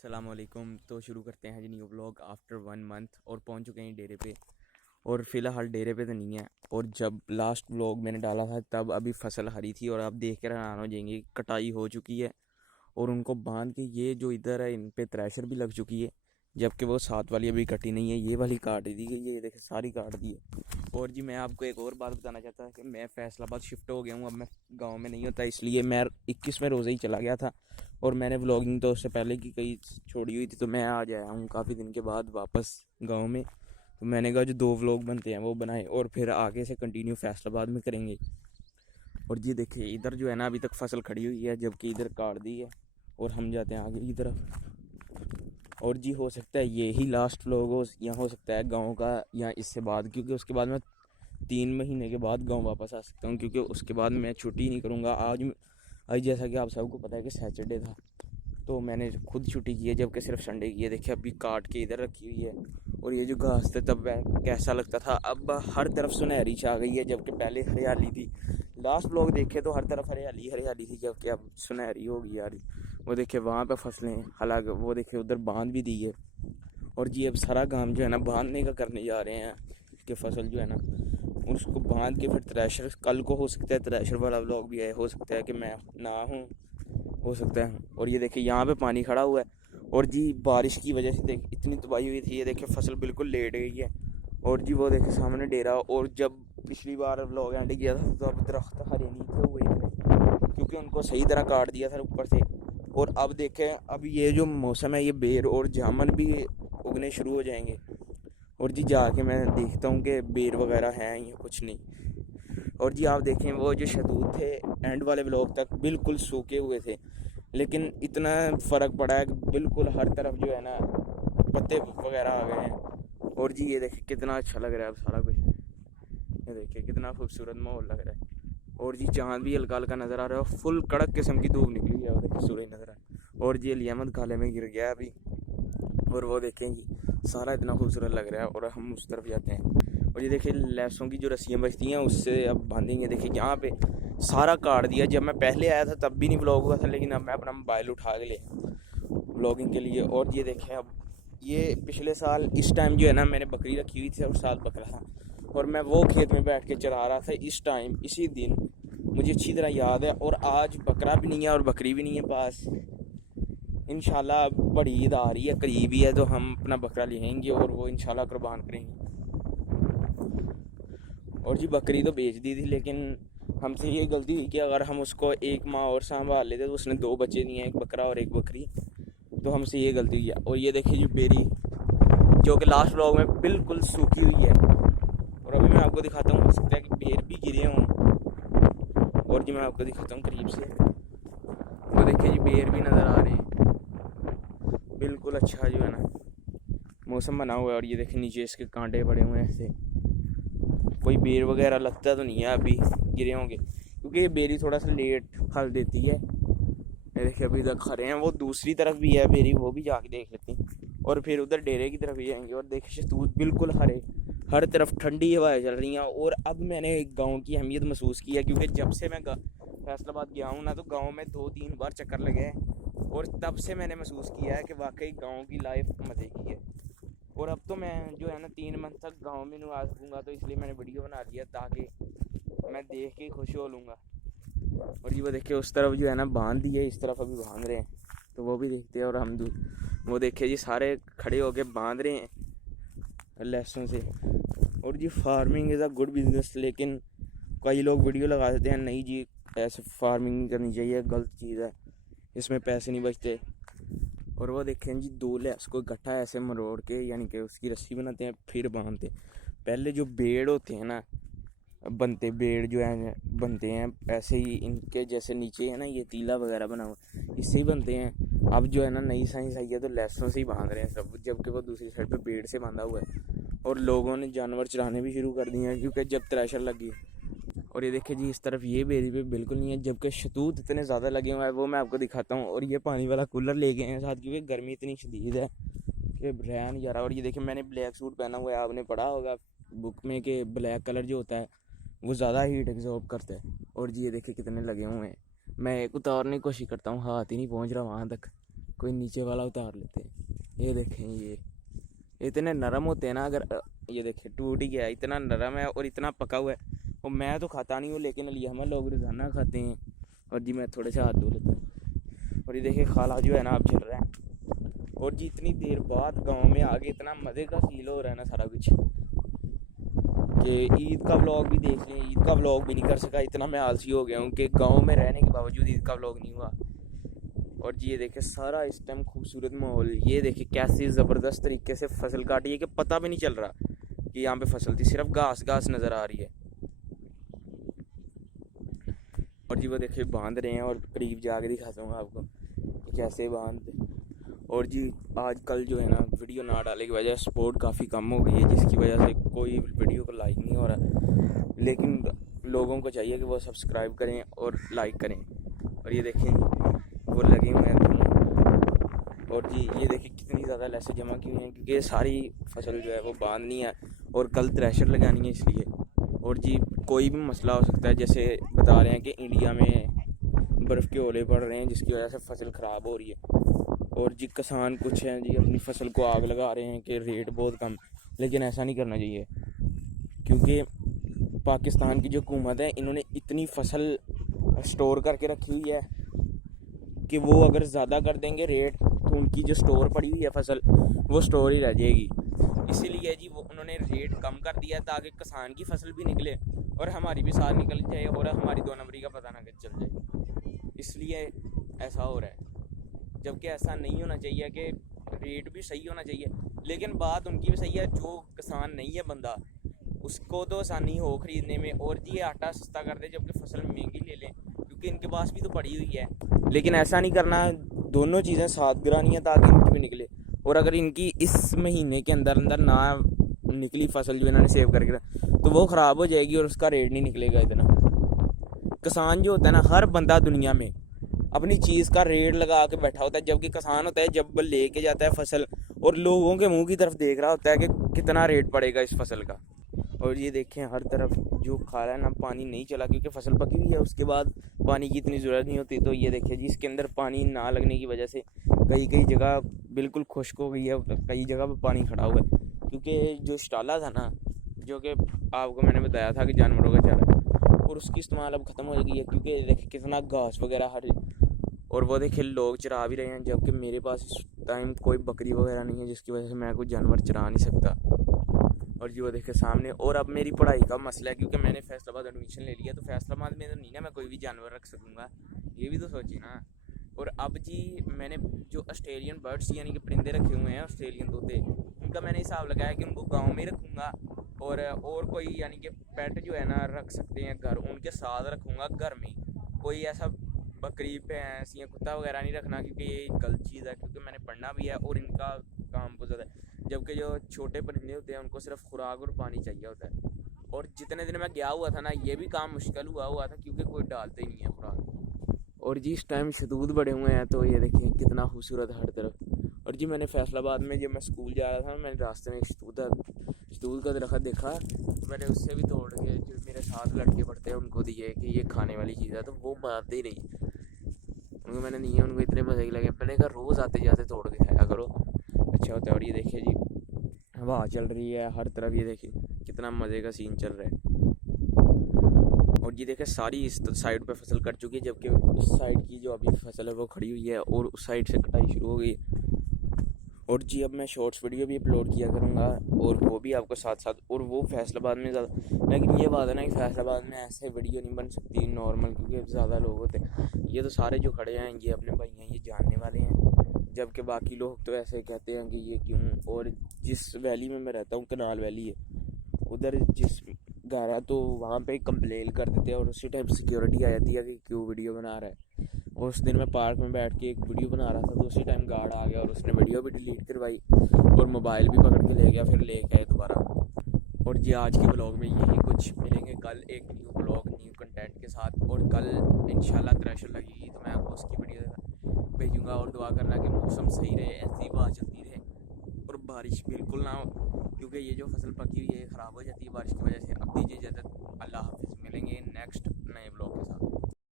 अस्सलामुअलैकुम। तो शुरू करते हैं जी न्यू ब्लॉग आफ्टर 1 मंथ और पहुंच चुके हैं डेरे पे। और फ़िलहाल डेरे पे तो नहीं है। और जब लास्ट ब्लॉग मैंने डाला था तब अभी फसल हरी थी और आप देख कर हैरान हो जाएंगे, कटाई हो चुकी है और उनको बांध के ये जो इधर है इन पे थ्रेशर भी लग चुकी है, जबकि वो साथ वाली अभी कटी नहीं है। ये वाली काट दी गई है, ये देखे सारी काट दी है। और जी मैं आपको एक और बात बताना चाहता कि मैं फैसलाबाद शिफ्ट हो गया हूँ। अब मैं गांव में नहीं होता, इसलिए मैं 21 में रोज़े ही चला गया था और मैंने व्लॉगिंग तो उससे पहले की कई छोड़ी हुई थी। तो मैं आज आया हूँ काफ़ी दिन के बाद वापस गाँव में। तो मैंने कहा जो 2 व्लॉग बनते हैं वो बनाए और फिर आगे से कंटिन्यू फैसलाबाद में करेंगे। और जी देखिए इधर जो है ना अभी तक फसल खड़ी हुई है, जबकि इधर काट दी है और हम जाते हैं आगे की तरफ। और जी हो सकता है ये ही लास्ट व्लॉग हो, या हो सकता है गांव का या इससे बाद, क्योंकि उसके बाद मैं 3 महीने के बाद गांव वापस आ सकता हूं, क्योंकि उसके बाद मैं छुट्टी नहीं करूंगा। आज जैसा कि आप सबको पता है कि सैटरडे था, तो मैंने खुद छुट्टी की है, जबकि सिर्फ संडे की है। देखिए अभी काट के इधर रखी हुई है। और ये जो घास था तब कैसा लगता था, अब हर तरफ सुनहरी छा गई है, जबकि पहले हरियाली थी। लास्ट ब्लॉग देखे तो हर तरफ हरियाली हरियाली थी, जबकि अब सुनहरी हो गई यार। वो देखिए वहाँ पे फसलें, हालांकि वो देखिए उधर बांध भी दी है। और जी अब सारा काम जो है ना बांधने का करने जा रहे हैं कि फसल जो है ना उसको बांध के फिर थ्रेशर, कल को हो सकता है थ्रेशर वाला व्लॉग भी है, हो सकता है कि मैं ना हूँ, हो सकता है। और ये देखिए यहाँ पे पानी खड़ा हुआ है। और जी बारिश की वजह से देख इतनी तबाही हुई थी, ये देखिए फसल बिल्कुल लेट गई है। और जी वो देखिए सामने डेरा। और जब पिछली बार व्लॉग एंड किया था तो अब दरख्त हरे नहीं थे हुए थे, क्योंकि उनको सही तरह काट दिया था ऊपर से। और अब देखें अब ये जो मौसम है, ये बेर और जामुन भी उगने शुरू हो जाएंगे। और जी जाके मैं देखता हूँ कि बेर वगैरह हैं या कुछ नहीं। और जी आप देखें वो जो शहतूत थे एंड वाले ब्लॉक तक बिल्कुल सूखे हुए थे, लेकिन इतना फ़र्क पड़ा है कि बिल्कुल हर तरफ जो है ना पत्ते वगैरह आ गए हैं। और जी ये देखिए कितना अच्छा लग रहा है अब सारा कुछ, ये देखिए कितना खूबसूरत माहौल लग रहा है। और जी चाँद भी हल्का हल्का नज़र आ रहा है, फुल कड़क किस्म की धूप निकली है, वो देखिए सूरज नज़र आ रहा है। और जी अली अहमद खाले में गिर गया अभी। और वो देखें जी सारा इतना खूबसूरत लग रहा है। और हम उस तरफ जाते हैं और ये देखिए लहसुन की जो रस्सियाँ बचती हैं उससे अब बांधेंगे। देखिए यहाँ पे सारा काट दिया। जब मैं पहले आया था तब भी नहीं ब्लॉग हुआ था, लेकिन अब मैं अपना मोबाइल उठा के ले ब्लॉगिंग के लिए। और ये देखें अब ये पिछले साल इस टाइम जो है ना मैंने बकरी रखी हुई थी और साथ बकरा था, और मैं वो खेत में बैठ के चरा रहा था इस टाइम इसी दिन, मुझे अच्छी तरह याद है। और आज बकरा भी नहीं है और बकरी भी नहीं है पास। इंशाल्लाह बड़ी ईद आ रही है, करीब ही है, तो हम अपना बकरा लेंगे और वो इंशाल्लाह कुर्बान करेंगे। और जी बकरी तो बेच दी थी, लेकिन हमसे ये गलती हुई कि अगर हम उसको एक माह और संभाल लेते तो उसने 2 बच्चे दिए, एक बकरा और एक बकरी, तो हमसे ये गलती हुई है। और ये देखिए जी बेरी जो कि लास्ट व्लॉग में बिल्कुल सूखी हुई है। और अभी मैं आपको दिखाता हूँ, हो सकता है कि बेर भी गिरे हों। और जी मैं आपको दिखाता हूँ करीब से, तो देखिए जी बेर भी नज़र आ रहे हैं। बिल्कुल अच्छा जो है ना मौसम बना हुआ है। और ये देखिए नीचे इसके कांटे पड़े हुए हैं ऐसे, कोई बेर वगैरह लगता तो नहीं है अभी गिरे होंगे, क्योंकि ये बेरी थोड़ा सा लेट फल देती है। ये देखिए अभी तक खड़े हैं, वो दूसरी तरफ भी है बेरी, वो भी जाके देख लेते हैं। और फिर उधर डेरे की तरफ भी जाएंगे। और देखिए शहतूत बिल्कुल हरे, हर तरफ ठंडी हवाएं चल रही हैं। और अब मैंने एक गाँव की अहमियत महसूस की है, क्योंकि जब से मैं फैसलाबाद गया हूँ ना तो गाँव में 2-3 बार चक्कर लगे हैं। और तब से मैंने महसूस किया है कि वाकई गाँव की लाइफ मज़े की है। और अब तो मैं जो है ना 3 मंथ तक गाँव में नहीं आ सकूँगा, तो इसलिए मैंने वीडियो बना लिया ताकि मैं देख के खुश हो लूँगा। और ये वो देखिए उस तरफ जो है ना बांध दिए, इस तरफ अभी बांध रहे हैं, तो वो भी देखते हैं। और हम वो देखिए जी सारे खड़े होके बांध रहे हैं लहसुन से। और जी farming is a good business, लेकिन कई लोग वीडियो लगा देते हैं नहीं जी ऐसे फार्मिंग नहीं करनी चाहिए, गलत चीज़ है, इसमें पैसे नहीं बचते। और वो देखें जी 2 लहस को इकट्ठा ऐसे मरोड़ के यानी कि उसकी रस्सी बनाते हैं फिर बांधते हैं। पहले जो बेड़ होते हैं ना बनते बेड़ जो है बनते हैं ऐसे ही, इनके जैसे नीचे है ना ये तीला वगैरह बना हुआ इससे ही बनते हैं। अब जो है ना नई साइंस आई है तो लहसुन से ही बांध रहे हैं सब, जबकि वो दूसरी साइड पे बेड़ से बांधा हुआ है। और लोगों ने जानवर चराने भी शुरू कर दिए हैं, क्योंकि जब थ्रेशर लगी। और ये देखिए जी इस तरफ ये बेरी पे बिल्कुल नहीं है, जबकि शहतूत इतने ज़्यादा लगे हुए हैं, वो मैं आपको दिखाता हूँ। और ये पानी वाला कूलर ले गए हैं साथ, क्योंकि गर्मी इतनी शदीद है कि रहा नहीं जा रहा। और ये देखिए मैंने ब्लैक सूट पहना हुआ है, आपने पढ़ा होगा बुक में कि ब्लैक कलर जो होता है वो ज़्यादा हीट एब्जॉर्ब करता है। और जी ये देखिए कितने लगे हुए हैं, मैं एक उतारने की कोशिश करता हूँ, हाथ ही नहीं पहुँच रहा वहाँ तक। कोई नीचे वाला उतार लेते हैं। ये देखें, ये इतने नरम होते हैं ना, अगर ये देखें टूट ही गया, इतना नरम है और इतना पका हुआ है। और मैं तो खाता नहीं हूँ, लेकिन ये हम लोग रोज़ाना खाते हैं। और जी मैं थोड़े से हाथ धो लेता हूँ। और ये देखिए खाला जो है ना अब चल रहा है। और जी इतनी देर बाद गांव में आगे इतना मज़े का फील हो रहा है ना सारा कुछ, कि ईद का व्लॉग भी देख लें, ईद का व्लॉग भी नहीं कर सका, इतना मैं आलसी हो गया हूँ कि गांव में रहने के बावजूद ईद का व्लॉग नहीं हुआ। और जी ये देखे सारा इस टाइम खूबसूरत माहौल, ये देखे कैसे ज़बरदस्त तरीके से फसल काटी है कि पता भी नहीं चल रहा कि यहाँ पे फसल थी, सिर्फ घास घास नज़र आ रही है। और जी वो देखिए बांध रहे हैं, और करीब जाके दिखाता हूँ आपको कि कैसे बांध। और जी आजकल जो है ना वीडियो ना डालने की वजह सपोर्ट काफ़ी कम हो गई है, जिसकी वजह से कोई वीडियो को लाइक नहीं हो रहा, लेकिन लोगों को चाहिए कि वो सब्सक्राइब करें और लाइक करें। और ये देखें वो लगे हुए हैं दोनों। और जी ये देखिए कितनी ज़्यादा लैसें जमा की हुई हैं, क्योंकि ये सारी फसल जो है वो बांधनी है और कल थ्रेशर लगानी है इसलिए। और जी कोई भी मसला हो सकता है, जैसे बता रहे हैं कि इंडिया में बर्फ़ के ओले पड़ रहे हैं जिसकी वजह से फसल ख़राब हो रही है। और जी किसान कुछ हैं जी अपनी फसल को आग लगा रहे हैं कि रेट बहुत कम, लेकिन ऐसा नहीं करना चाहिए, क्योंकि पाकिस्तान की जो हुकूमत है इन्होंने इतनी फसल स्टोर करके रखी हुई है कि वो अगर ज़्यादा कर देंगे रेट तो उनकी जो स्टोर पड़ी हुई है फसल वो स्टोर ही रह जाएगी। इसीलिए जी वो उन्होंने रेट कम कर दिया ताकि किसान की फसल भी निकले और हमारी भी साथ निकल जाए और हमारी 2 नंबरी का पता ना चल जाए, इसलिए ऐसा हो रहा है। जबकि ऐसा नहीं होना चाहिए, कि रेट भी सही होना चाहिए, लेकिन बात उनकी भी सही है, जो किसान नहीं है बंदा उसको तो आसानी हो ख़रीदने में। और जी ये आटा सस्ता कर दे जबकि फसल महंगी ले लें, क्योंकि इनके पास भी तो पड़ी हुई है। लेकिन ऐसा नहीं करना, दोनों चीज़ें साथ गिरानी है ताकि इनकी भी निकले। और अगर इनकी इस महीने के अंदर अंदर ना निकली फसल जो इन्होंने सेव करके तो वो ख़राब हो जाएगी और उसका रेट नहीं निकलेगा इतना। किसान जो होता है ना, हर बंदा दुनिया में अपनी चीज़ का रेट लगा के बैठा होता है, जबकि किसान होता है जब वो लेके जाता है फसल और लोगों के मुंह की तरफ देख रहा होता है कि कितना रेट पड़ेगा इस फसल का। और ये देखें हर तरफ जो खा रहा है ना, पानी नहीं चला क्योंकि फसल पकी हुई है, उसके बाद पानी की इतनी ज़रूरत नहीं होती। तो ये देखिए जी इसके अंदर पानी ना लगने की वजह से कई कई जगह बिल्कुल खुश्क हो गई है, कई जगह पर पानी खड़ा हुआ है, क्योंकि जो स्टाला था ना, जो कि आपको मैंने बताया था कि जानवरों का चारा, और उसकी इस्तेमाल अब ख़त्म हो गई है, क्योंकि देखिए कितना घास वगैरह हर। और वो देखिए लोग चरा भी रहे हैं, जबकि मेरे पास इस टाइम कोई बकरी वगैरह नहीं है, जिसकी वजह से मैं कोई जानवर चरा नहीं सकता। और जी वो देखे सामने। और अब मेरी पढ़ाई का मसला है, क्योंकि मैंने फैसलाबाद एडमिशन ले लिया, तो फैसलाबाद में तो नहीं ना मैं कोई भी जानवर रख सकूँगा, ये भी तो सोचिए ना। और अब जी मैंने जो ऑस्ट्रेलियन बर्ड्स यानी कि परिंदे रखे हुए हैं, ऑस्ट्रेलियन तोते, उनका मैंने हिसाब लगाया कि उनको गांव में ही रखूँगा। और कोई यानी कि पेट जो है ना रख सकते हैं घर, उनके साथ रखूँगा घर में। कोई ऐसा बकरी भैंस या कुत्ता वगैरह नहीं रखना, क्योंकि ये गलत चीज़ है, क्योंकि मैंने पढ़ना भी है और इनका काम बहुत ज़्यादा है। जबकि जो छोटे परिंदे होते हैं उनको सिर्फ खुराक और पानी चाहिए होता है। और जितने दिन मैं गया हुआ था ना, ये भी काम मुश्किल हुआ था, क्योंकि कोई डालते ही नहीं है खुराक। और जी इस टाइम शहतूत बड़े हुए हैं, तो ये देखिए कितना खूबसूरत हर तरफ। और जी मैंने फैसलाबाद में जब मैं स्कूल जा रहा था, मैंने रास्ते में एक शहतूत का दरख्त देखा, मैंने उससे भी तोड़ के जो मेरे साथ लड़के पढ़ते हैं उनको दिए कि ये खाने वाली चीज़ है, तो वो बात ही रही। उनको मैंने नहीं है, उनको इतने मज़े ही लगे, मैंने कहा रोज़ आते जाते तोड़ के खाया करो, अच्छा होता है। और ये देखिए जी हवा चल रही है हर तरफ, ये देखिए कितना मज़े का सीन चल रहा है। और ये देखिए सारी इस साइड पे फसल कट चुकी है, जबकि उस साइड की जो अभी फसल है वो खड़ी हुई है और उस साइड से कटाई शुरू हो गई। और जी अब मैं शॉर्ट्स वीडियो भी अपलोड किया करूँगा, और वो भी आपको साथ साथ, और वो फैसलाबाद में ज़्यादा। लेकिन ये बात है ना कि फैसलाबाद में ऐसे वीडियो नहीं बन सकती नॉर्मल, क्योंकि ज़्यादा लोग होते हैं। ये तो सारे जो खड़े हैं ये अपने भाई हैं, ये जानने वाले हैं, जबकि बाकी लोग तो ऐसे कहते हैं कि ये क्यों। और जिस वैली में मैं रहता हूँ, कनाल वैली है, उधर जिस घर है तो वहाँ पे कंप्लेन कर देते हैं, और उसी टाइम सिक्योरिटी आ जाती है कि क्यों वीडियो बना रहा है। और उस दिन मैं पार्क में बैठ के एक वीडियो बना रहा था, तो उसी टाइम गार्ड आ गया और उसने वीडियो भी डिलीट करवाई और मोबाइल भी पकड़ के ले गया, फिर ले गए दोबारा। और जी आज के ब्लॉग में यही कुछ, मिलेंगे कल एक न्यू ब्लॉग न्यू कंटेंट के साथ। और कल इंशाल्लाह थ्रेशर लगेगी तो मैं आपको उसकी वीडियो भेजूँगा। और दुआ करना कि मौसम सही रहे, ऐसी हवा चलती रहे और बारिश बिल्कुल ना हो, क्योंकि ये जो फसल पकी हुई है ख़राब हो जाती है बारिश की वजह से। अब दीजिए इजाज़त, अल्लाह हाफ़िज़, मिलेंगे नेक्स्ट